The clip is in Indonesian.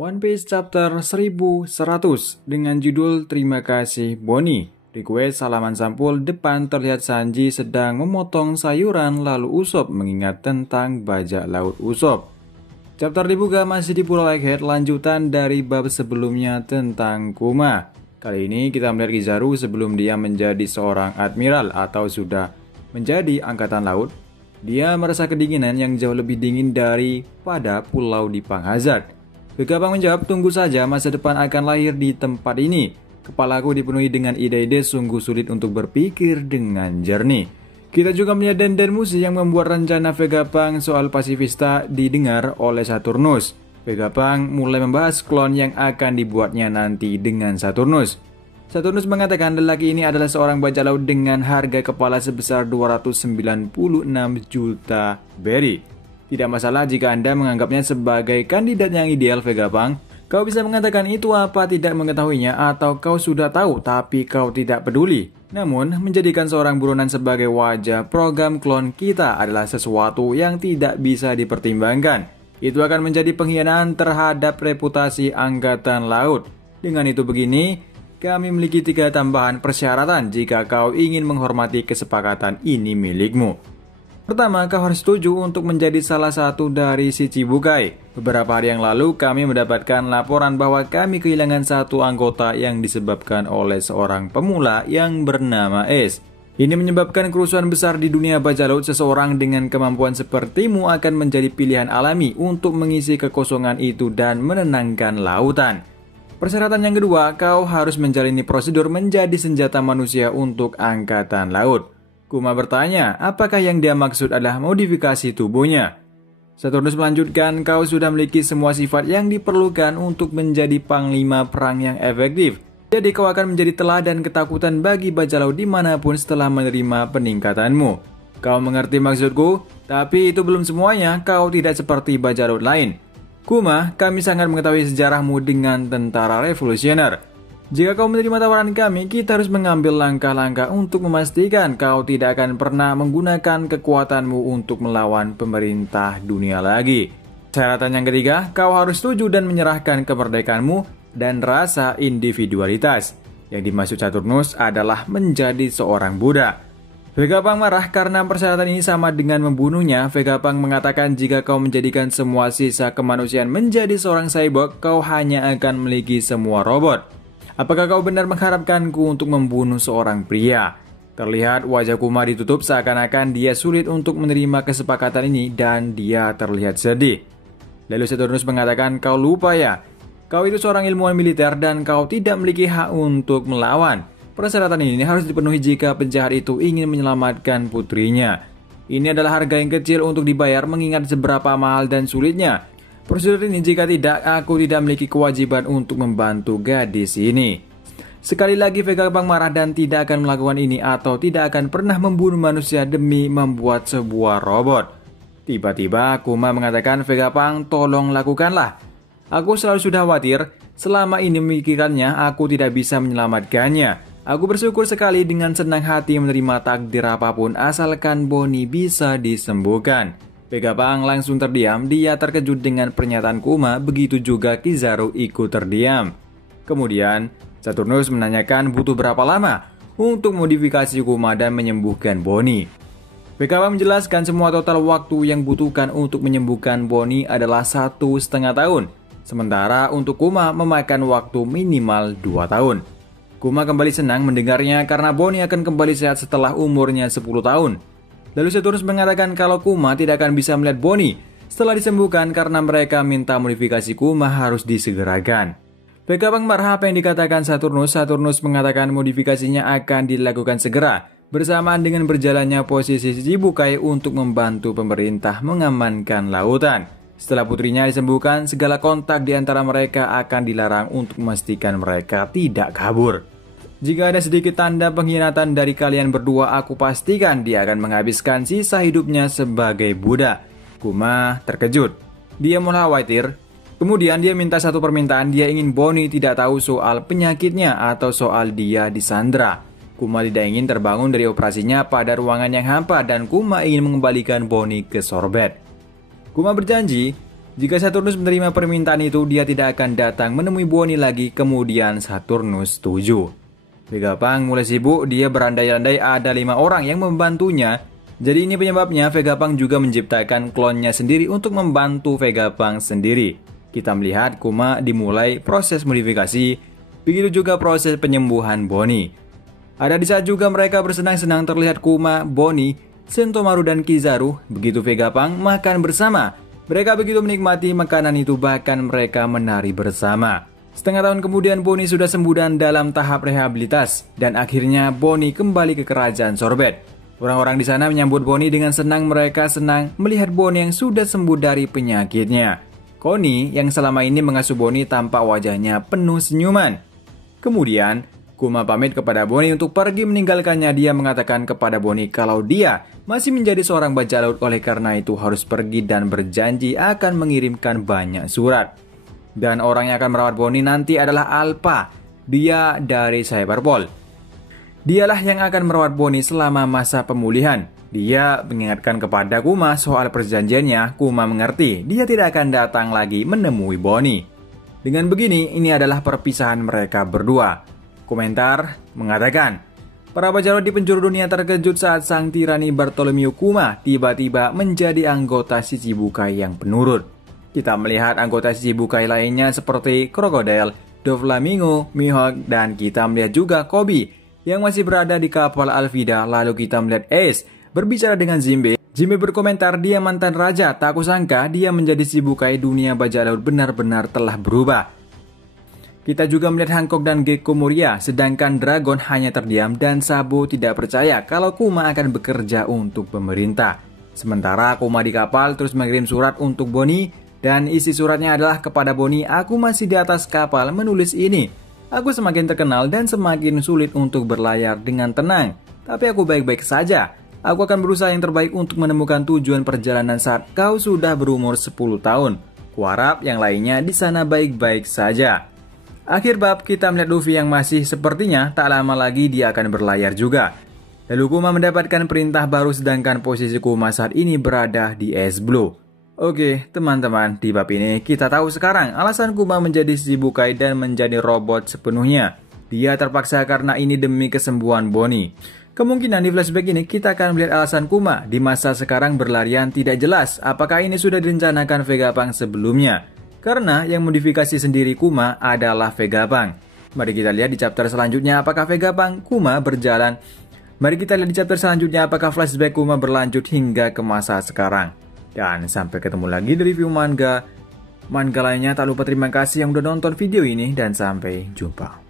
One Piece chapter 1100 dengan judul Terima kasih Bonnie. Request halaman sampul depan terlihat Sanji sedang memotong sayuran lalu Usopp mengingat tentang bajak laut Usopp. Chapter dibuka masih di Pulau Egghead, lanjutan dari bab sebelumnya tentang Kuma. Kali ini kita melihat Kizaru sebelum dia menjadi seorang admiral atau sudah menjadi angkatan laut. Dia merasa kedinginan yang jauh lebih dingin daripada pulau di Panghazard. Vegapunk menjawab, tunggu saja, masa depan akan lahir di tempat ini. Kepalaku dipenuhi dengan ide-ide sungguh sulit untuk berpikir dengan jernih. Kita juga melihat Denden Mushi yang membuat rencana Vegapunk soal pasifista didengar oleh Saturnus. Vegapunk mulai membahas klon yang akan dibuatnya nanti dengan Saturnus. Saturnus mengatakan lelaki ini adalah seorang bajak laut dengan harga kepala sebesar 296 juta berry. Tidak masalah jika Anda menganggapnya sebagai kandidat yang ideal Vegapunk. Kau bisa mengatakan itu apa tidak mengetahuinya atau kau sudah tahu tapi kau tidak peduli. Namun, menjadikan seorang buronan sebagai wajah program klon kita adalah sesuatu yang tidak bisa dipertimbangkan. Itu akan menjadi pengkhianatan terhadap reputasi Angkatan Laut. Dengan itu begini, kami memiliki 3 tambahan persyaratan jika kau ingin menghormati kesepakatan ini milikmu. Pertama, kau harus setuju untuk menjadi salah satu dari Shichibukai. Beberapa hari yang lalu, kami mendapatkan laporan bahwa kami kehilangan satu anggota yang disebabkan oleh seorang pemula yang bernama Ace. Ini menyebabkan kerusuhan besar di dunia bajak laut. Seseorang dengan kemampuan sepertimu akan menjadi pilihan alami untuk mengisi kekosongan itu dan menenangkan lautan. Persyaratan yang kedua, kau harus menjalani prosedur menjadi senjata manusia untuk Angkatan Laut. Kuma bertanya, apakah yang dia maksud adalah modifikasi tubuhnya? Saturnus melanjutkan, kau sudah memiliki semua sifat yang diperlukan untuk menjadi panglima perang yang efektif. Jadi kau akan menjadi teladan ketakutan bagi bajak laut dimanapun setelah menerima peningkatanmu. Kau mengerti maksudku? Tapi itu belum semuanya, kau tidak seperti bajak laut lain. Kuma, kami sangat mengetahui sejarahmu dengan tentara revolusioner. Jika kau menerima tawaran kami, kita harus mengambil langkah-langkah untuk memastikan kau tidak akan pernah menggunakan kekuatanmu untuk melawan pemerintah dunia lagi. Syaratan yang ketiga, kau harus setuju dan menyerahkan kemerdekaanmu dan rasa individualitas. Yang dimaksud Saturnus adalah menjadi seorang budak. Vegapunk marah karena persyaratan ini sama dengan membunuhnya. Vegapunk mengatakan jika kau menjadikan semua sisa kemanusiaan menjadi seorang cyborg, kau hanya akan memiliki semua robot. Apakah kau benar mengharapkanku untuk membunuh seorang pria? Terlihat wajah Kuma ditutup seakan-akan dia sulit untuk menerima kesepakatan ini dan dia terlihat sedih. Lalu Saturnus mengatakan, kau lupa ya? Kau itu seorang ilmuwan militer dan kau tidak memiliki hak untuk melawan. Persyaratan ini harus dipenuhi jika penjahat itu ingin menyelamatkan putrinya. Ini adalah harga yang kecil untuk dibayar mengingat seberapa mahal dan sulitnya. Prosedur ini jika tidak, aku tidak memiliki kewajiban untuk membantu gadis ini. Sekali lagi Vegapunk marah dan tidak akan melakukan ini atau tidak akan pernah membunuh manusia demi membuat sebuah robot. Tiba-tiba Kuma mengatakan, Vegapunk, tolong lakukanlah. Aku selalu sudah khawatir, selama ini memikirkannya aku tidak bisa menyelamatkannya. Aku bersyukur sekali dengan senang hati menerima takdir apapun asalkan Bonnie bisa disembuhkan. Vegapunk langsung terdiam, dia terkejut dengan pernyataan Kuma, begitu juga Kizaru ikut terdiam. Kemudian, Saturnus menanyakan butuh berapa lama untuk modifikasi Kuma dan menyembuhkan Bonnie. Vegapunk menjelaskan semua total waktu yang butuhkan untuk menyembuhkan Bonnie adalah 1,5 tahun. Sementara untuk Kuma memakan waktu minimal 2 tahun. Kuma kembali senang mendengarnya karena Bonnie akan kembali sehat setelah umurnya 10 tahun. Lalu Saturnus mengatakan kalau Kuma tidak akan bisa melihat Bonnie setelah disembuhkan karena mereka minta modifikasi Kuma harus disegerakan. Vegapunk marah apa yang dikatakan Saturnus. Saturnus mengatakan modifikasinya akan dilakukan segera bersamaan dengan berjalannya posisi Shichibukai untuk membantu pemerintah mengamankan lautan. Setelah putrinya disembuhkan, segala kontak di antara mereka akan dilarang untuk memastikan mereka tidak kabur. Jika ada sedikit tanda pengkhianatan dari kalian berdua, aku pastikan dia akan menghabiskan sisa hidupnya sebagai budak. Kuma terkejut. Dia mulai khawatir. Kemudian dia minta satu permintaan, dia ingin Bonnie tidak tahu soal penyakitnya atau soal dia disandra. Kuma tidak ingin terbangun dari operasinya pada ruangan yang hampa dan Kuma ingin mengembalikan Bonnie ke sorbet. Kuma berjanji Jika Saturnus menerima permintaan itu, dia tidak akan datang menemui Bonnie lagi. Kemudian Saturnus setuju. Vegapunk mulai sibuk, dia berandai-andai ada 5 orang yang membantunya. Jadi ini penyebabnya Vegapunk juga menciptakan klonnya sendiri untuk membantu Vegapunk sendiri. Kita melihat Kuma dimulai proses modifikasi, begitu juga proses penyembuhan Bonnie. Ada di saat juga mereka bersenang-senang terlihat Kuma, Bonnie, Sentomaru dan Kizaru. Begitu Vegapunk makan bersama, mereka begitu menikmati makanan itu, bahkan mereka menari bersama. Setengah tahun kemudian Bonnie sudah sembuh dan dalam tahap rehabilitas, dan akhirnya Bonnie kembali ke kerajaan Sorbet. Orang-orang di sana menyambut Bonnie dengan senang. Mereka senang melihat Bonnie yang sudah sembuh dari penyakitnya. Connie yang selama ini mengasuh Bonnie tampak wajahnya penuh senyuman. Kemudian Kuma pamit kepada Bonnie untuk pergi meninggalkannya. Dia mengatakan kepada Bonnie kalau dia masih menjadi seorang bajak laut, oleh karena itu harus pergi dan berjanji akan mengirimkan banyak surat. Dan orang yang akan merawat Bonnie nanti adalah Alpha. Dia dari Cyberpol. Dialah yang akan merawat Bonnie selama masa pemulihan. Dia mengingatkan kepada Kuma soal perjanjiannya. Kuma mengerti dia tidak akan datang lagi menemui Bonnie. Dengan begini, ini adalah perpisahan mereka berdua. Komentar mengatakan, para bajak laut di penjuru dunia terkejut saat sang tirani Bartholomew Kuma tiba-tiba menjadi anggota Shichibukai yang penurut. Kita melihat anggota Shichibukai lainnya seperti Crocodile, Doflamingo, Mihawk, dan kita melihat juga Kobe yang masih berada di kapal Alvida. Lalu kita melihat Ace berbicara dengan Jinbe. Jinbe berkomentar, dia mantan raja, tak kusangka dia menjadi Shichibukai. Dunia bajak laut benar-benar telah berubah. Kita juga melihat Hancock dan Gekko Moria, sedangkan Dragon hanya terdiam dan Sabo tidak percaya kalau Kuma akan bekerja untuk pemerintah. Sementara Kuma di kapal terus mengirim surat untuk Bonnie, dan isi suratnya adalah kepada Bonnie, aku masih di atas kapal menulis ini. Aku semakin terkenal dan semakin sulit untuk berlayar dengan tenang, tapi aku baik-baik saja. Aku akan berusaha yang terbaik untuk menemukan tujuan perjalanan saat kau sudah berumur 10 tahun. Kuharap yang lainnya di sana baik-baik saja. Akhir bab, kita melihat Luffy yang masih sepertinya tak lama lagi dia akan berlayar juga. Lalu Kuma mendapatkan perintah baru, sedangkan posisi Kuma saat ini berada di es Blue. Oke teman-teman, di bab ini kita tahu sekarang alasan Kuma menjadi Shichibukai dan menjadi robot sepenuhnya. Dia terpaksa karena ini demi kesembuhan Bonnie. Kemungkinan di flashback ini kita akan melihat alasan Kuma di masa sekarang berlarian tidak jelas. Apakah ini sudah direncanakan Vegapunk sebelumnya? Karena yang modifikasi sendiri Kuma adalah Vegapunk. Mari kita lihat di chapter selanjutnya apakah Vegapunk Kuma berjalan. Mari kita lihat di chapter selanjutnya apakah flashback Kuma berlanjut hingga ke masa sekarang. Dan sampai ketemu lagi di review manga lainnya. Tak lupa terima kasih yang udah nonton video ini dan sampai jumpa.